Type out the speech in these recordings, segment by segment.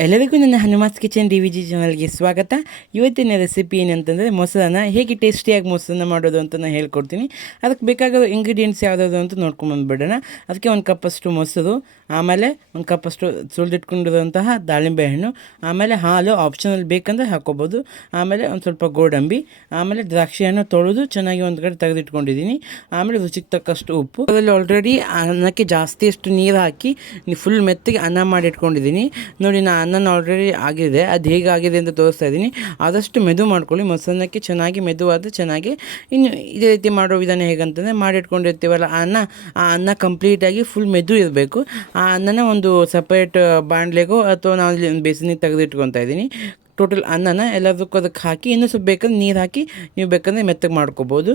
ಎಲ್ಲರಿಗೂ ನನ್ನ ಹನುಮಾಸ್ kitchen DVG ಚಾನಲ್ಗೆ ಸ್ವಾಗತ. ಇವತ್ತಿನ ರೆಸಿಪಿ ಏನಂತಂದರೆ ಮೊಸರನ್ನ ಹೇಗೆ ಟೇಸ್ಟಿಯಾಗಿ ಮೊಸರನ್ನ ಮಾಡೋದು ಅಂತ ನಾನು ಹೇಳ್ಕೊಡ್ತೀನಿ. ಅದಕ್ಕೆ ಬೇಕಾಗಿರೋ ಇಂಗ್ರೀಡಿಯೆಂಟ್ಸ್ ಯಾವುದಾದ್ರು ಅಂತ ನೋಡ್ಕೊಂಬಂದುಬಿಡೋಣ. ಅದಕ್ಕೆ 1 ಕಪ್ಪಷ್ಟು ಮೊಸರು, ಆಮೇಲೆ 1 ಕಪ್ಪಷ್ಟು ಸುಲಿದಿಟ್ಕೊಂಡಿರುವಂತಹ ದಾಳಿಂಬೆ ಹಣ್ಣು, ಆಮೇಲೆ ಹಾಲು ಆಪ್ಷನಲ್ ಬೇಕಂದರೆ ಹಾಕ್ಕೋಬೋದು, ಆಮೇಲೆ ಒಂದು ಸ್ವಲ್ಪ ಗೋಡಂಬಿ, ಆಮೇಲೆ ದ್ರಾಕ್ಷಿ ಹಣ್ಣು ತೊಳೆದು ಚೆನ್ನಾಗಿ ಒಂದು ಕಡೆ ತೆಗೆದಿಟ್ಕೊಂಡಿದ್ದೀನಿ, ಆಮೇಲೆ ರುಚಿಗೆ ತಕ್ಕಷ್ಟು ಉಪ್ಪು. ಅದರಲ್ಲಿ ಆಲ್ರೆಡಿ ಅನ್ನಕ್ಕೆ ಜಾಸ್ತಿಯಷ್ಟು ನೀರು ಹಾಕಿ ಫುಲ್ ಮೆತ್ತಗೆ ಅನ್ನ ಮಾಡಿಟ್ಕೊಂಡಿದ್ದೀನಿ. ನೋಡಿ, ಅನ್ನ ಆಲ್ರೆಡಿ ಆಗಿದೆ. ಅದು ಹೇಗಾಗಿದೆ ಅಂತ ತೋರಿಸ್ತಾ ಇದ್ದೀನಿ. ಆದಷ್ಟು ಮೆದು ಮಾಡ್ಕೊಳ್ಳಿ. ಮೊಸರನ್ನಕ್ಕೆ ಚೆನ್ನಾಗಿ ಮೆದುವಾದರೆ ಚೆನ್ನಾಗಿ. ಇನ್ನು ಇದೇ ರೀತಿ ಮಾಡೋ ವಿಧಾನ ಹೇಗಂತಂದರೆ, ಮಾಡಿಟ್ಕೊಂಡಿರ್ತೀವಲ್ಲ ಆ ಅನ್ನ ಕಂಪ್ಲೀಟಾಗಿ ಫುಲ್ ಮೆದು ಇರಬೇಕು. ಆ ಅನ್ನನ ಒಂದು ಸಪ್ರೇಟ್ ಬಾಣಲೆಗೋ ಅಥವಾ ನಾವು ಇಲ್ಲಿ ಬೇಸಿನಿಗೆ ತೆಗೆದಿಟ್ಕೊತಾ ಇದ್ದೀನಿ. ಟೋಟಲ್ ಅನ್ನನ ಎಲ್ಲದಕ್ಕೂ ಅದಕ್ಕೆ ಹಾಕಿ ಇನ್ನೂ ಸ್ವಲ್ಪ ಬೇಕಂದ್ರೆ ನೀರು ಹಾಕಿ ನೀವು ಬೇಕಂದರೆ ಮೆತ್ತಗೆ ಮಾಡ್ಕೋಬೋದು.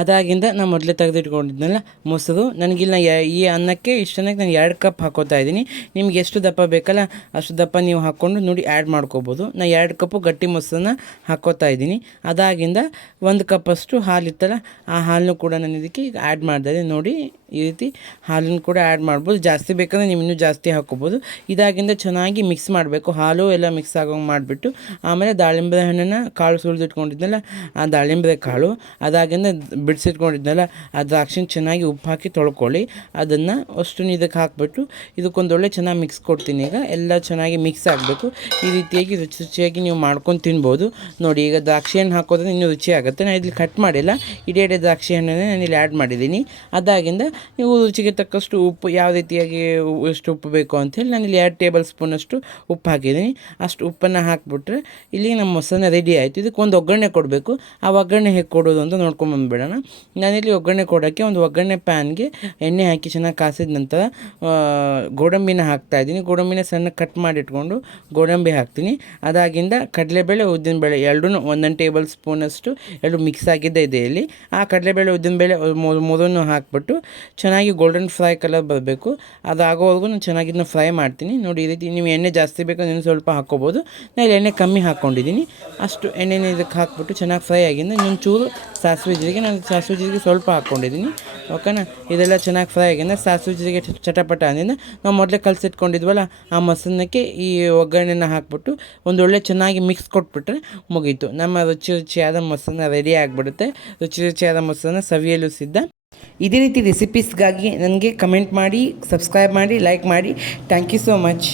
ಅದಾಗಿಂದ ನಾನು ಮೊದಲೇ ತೆಗೆದಿಟ್ಕೊಂಡಿದ್ನಲ್ಲ ಮೊಸರು, ನನಗಿಲ್ಲ ಈ ಅನ್ನಕ್ಕೆ ಇಷ್ಟನ್ನಕ್ಕೆ ನಾನು 2 ಕಪ್ ಹಾಕೋತಾ ಇದ್ದೀನಿ. ನಿಮ್ಗೆ ಎಷ್ಟು ದಪ್ಪ ಬೇಕಲ್ಲ ಅಷ್ಟು ದಪ್ಪ ನೀವು ಹಾಕ್ಕೊಂಡು ನೋಡಿ ಆ್ಯಡ್ ಮಾಡ್ಕೋಬೋದು. ನಾನು 2 ಕಪ್ಪು ಗಟ್ಟಿ ಮೊಸರನ್ನ ಹಾಕೋತಾ ಇದ್ದೀನಿ. ಅದಾಗಿಂದ 1 ಕಪ್ಪಷ್ಟು ಹಾಲಿತ್ತಲ್ಲ, ಆ ಹಾಲನ್ನು ಕೂಡ ನಾನು ಇದಕ್ಕೆ ಈಗ ಆ್ಯಡ್ ಮಾಡ್ತಾಯಿದ್ದೀನಿ. ನೋಡಿ, ಈ ರೀತಿ ಹಾಲನ್ನು ಕೂಡ ಆ್ಯಡ್ ಮಾಡ್ಬೋದು. ಜಾಸ್ತಿ ಬೇಕಂದರೆ ನೀವು ಇನ್ನೂ ಜಾಸ್ತಿ ಹಾಕ್ಕೋಬೋದು. ಇದಾಗಿಂದ ಚೆನ್ನಾಗಿ ಮಿಕ್ಸ್ ಮಾಡಬೇಕು. ಹಾಲು ಎಲ್ಲ ಮಿಕ್ಸ್ ಆಗೋಂಗೆ ಮಾಡಿಬಿಟ್ಟು, ಆಮೇಲೆ ದಾಳಿಂಬೆ ಹಣ್ಣನ್ನು ಕಾಳು ಸುಲಿದಿಟ್ಕೊಂಡಿದ್ನಲ್ಲ, ಆ ದಾಳಿಂಬೆ ಕಾಳು, ಅದಾಗಿಂದ ಬಿಡಿಸಿಟ್ಕೊಂಡಿದ್ನಲ್ಲ ಆ ದ್ರಾಕ್ಷಿನ ಚೆನ್ನಾಗಿ ಉಪ್ಪು ಹಾಕಿ ತೊಳ್ಕೊಳ್ಳಿ. ಅದನ್ನು ಅಷ್ಟು ಇದಕ್ಕೆ ಹಾಕಿಬಿಟ್ಟು ಇದಕ್ಕೊಂದೊಳ್ಳೆ ಚೆನ್ನಾಗಿ ಮಿಕ್ಸ್ ಕೊಡ್ತೀನಿ. ಈಗ ಎಲ್ಲ ಚೆನ್ನಾಗಿ ಮಿಕ್ಸ್ ಆಗಬೇಕು. ಈ ರೀತಿಯಾಗಿ ರುಚಿಯಾಗಿ ನೀವು ಮಾಡ್ಕೊಂಡು ತಿನ್ಬೋದು. ನೋಡಿ, ಈಗ ದ್ರಾಕ್ಷಿ ಹಣ್ಣು ಹಾಕೋದ್ರೆ ಇನ್ನೂ ರುಚಿ ಆಗುತ್ತೆ. ನಾನು ಇಲ್ಲಿ ಕಟ್ ಮಾಡಿಲ್ಲ, ಇಡೀ ದ್ರಾಕ್ಷಿ ಹಣ್ಣನ್ನೇ ನಾನು ಇಲ್ಲಿ ಆ್ಯಡ್ ಮಾಡಿದ್ದೀನಿ. ಅದಾಗಿಂದ ನೀವು ರುಚಿಗೆ ತಕ್ಕಷ್ಟು ಉಪ್ಪು, ಯಾವ ರೀತಿಯಾಗಿ ಎಷ್ಟು ಉಪ್ಪು ಬೇಕು ಅಂಥೇಳಿ ನಾನಿಲ್ಲಿ 2 ಟೇಬಲ್ ಸ್ಪೂನಷ್ಟು ಉಪ್ಪು ಹಾಕಿದ್ದೀನಿ. ಅಷ್ಟು ಉಪ್ಪನ್ನು ಹಾಕಿಬಿಟ್ರೆ ಇಲ್ಲಿ ನಮ್ಮ ಮೊಸರನ್ನ ರೆಡಿ ಆಯಿತು. ಇದಕ್ಕೆ ಒಂದು ಒಗ್ಗರಣೆ ಕೊಡಬೇಕು. ಆ ಒಗ್ಗರಣೆ ಹೇಗೆ ಕೊಡೋದು ಅಂತ ನೋಡ್ಕೊಂಬಂದ್ಬಿಡೋಣ. ನಾನಿಲ್ಲಿ ಒಗ್ಗರಣೆ ಕೊಡೋಕ್ಕೆ ಒಂದು ಒಗ್ಗರಣೆ ಪ್ಯಾನ್ಗೆ ಎಣ್ಣೆ ಹಾಕಿ ಚೆನ್ನಾಗಿ ಕಾಸಿದ ನಂತರ ಗೋಡಂಬಿನ ಹಾಕ್ತಾಯಿದ್ದೀನಿ. ಗೋಡಂಬಿನ ಸಣ್ಣ ಕಟ್ ಮಾಡಿಟ್ಕೊಂಡು ಗೋಡಂಬಿ ಹಾಕ್ತೀನಿ. ಅದಾಗಿಂದ ಕಡಲೆಬೇಳೆ, ಉದ್ದಿನಬೇಳೆ ಎರಡೂ 1 ಟೇಬಲ್ ಸ್ಪೂನಷ್ಟು ಎರಡು ಮಿಕ್ಸ್ ಆಗಿದ್ದೇ ಇದೆ ಇಲ್ಲಿ. ಆ ಕಡಲೆಬೇಳೆ, ಉದ್ದಿನಬೇಳೆ ಮೂರನ್ನು ಹಾಕ್ಬಿಟ್ಟು ಚೆನ್ನಾಗಿ ಗೋಲ್ಡನ್ ಫ್ರೈ ಕಲರ್ ಬರಬೇಕು. ಅದಾಗೋವರೆಗೂ ನಾನು ಚೆನ್ನಾಗಿ ಇದನ್ನ ಫ್ರೈ ಮಾಡ್ತೀನಿ. ನೋಡಿ, ಈ ರೀತಿ ನೀವು ಎಣ್ಣೆ ಜಾಸ್ತಿ ಬೇಕಂದ್ರೆ ಇನ್ನೂ ಸ್ವಲ್ಪ ಹಾಕ್ಕೋಬೋದು. ನಾನು ಇಲ್ಲಿ ಎಣ್ಣೆ ಕಮ್ಮಿ ಹಾಕ್ಕೊಂಡಿದ್ದೀನಿ. ಅಷ್ಟು ಎಣ್ಣೆನ ಇದಕ್ಕೆ ಹಾಕ್ಬಿಟ್ಟು ಚೆನ್ನಾಗಿ ಫ್ರೈ ಆಗಿಂದ ಇನ್ನೊಂದು ಚೂರು ಸಾಸಿವೆ ಜೀರಿಗೆ, ನಾನು ಸಾಸಿವೆ ಜೀರಿಗೆ ಸ್ವಲ್ಪ ಹಾಕ್ಕೊಂಡಿದ್ದೀನಿ. ಓಕೆನಾ? ಇದೆಲ್ಲ ಚೆನ್ನಾಗಿ ಫ್ರೈ ಆಗಿಂದ ಸಾಸಿವೆ ಜೀರಿಗೆ ಚಟಪಟ ಅಂದಿಂದ ನಾವು ಮೊದಲೇ ಕಲಸಿಟ್ಕೊಂಡಿದ್ವಲ್ಲ ಆ ಮೊಸರನ್ನಕ್ಕೆ ಈ ಒಗ್ಗರಣೆನ ಹಾಕ್ಬಿಟ್ಟು ಒಂದೊಳ್ಳೆ ಚೆನ್ನಾಗಿ ಮಿಕ್ಸ್ ಕೊಟ್ಬಿಟ್ರೆ ಮುಗೀತು. ನಮ್ಮ ರುಚಿಯಾದ ಮೊಸರನ್ನ ರೆಡಿ ಆಗಿಬಿಡುತ್ತೆ. ರುಚಿಯಾದ ಮೊಸರನ್ನ ಸವಿಯಲು ಸಿದ್ಧ. ಇದೇ ರೀತಿ ರೆಸಿಪೀಸ್ಗಾಗಿ ನನಗೆ ಕಮೆಂಟ್ ಮಾಡಿ, ಸಬ್ಸ್ಕ್ರೈಬ್ ಮಾಡಿ, ಲೈಕ್ ಮಾಡಿ. Thank you so much.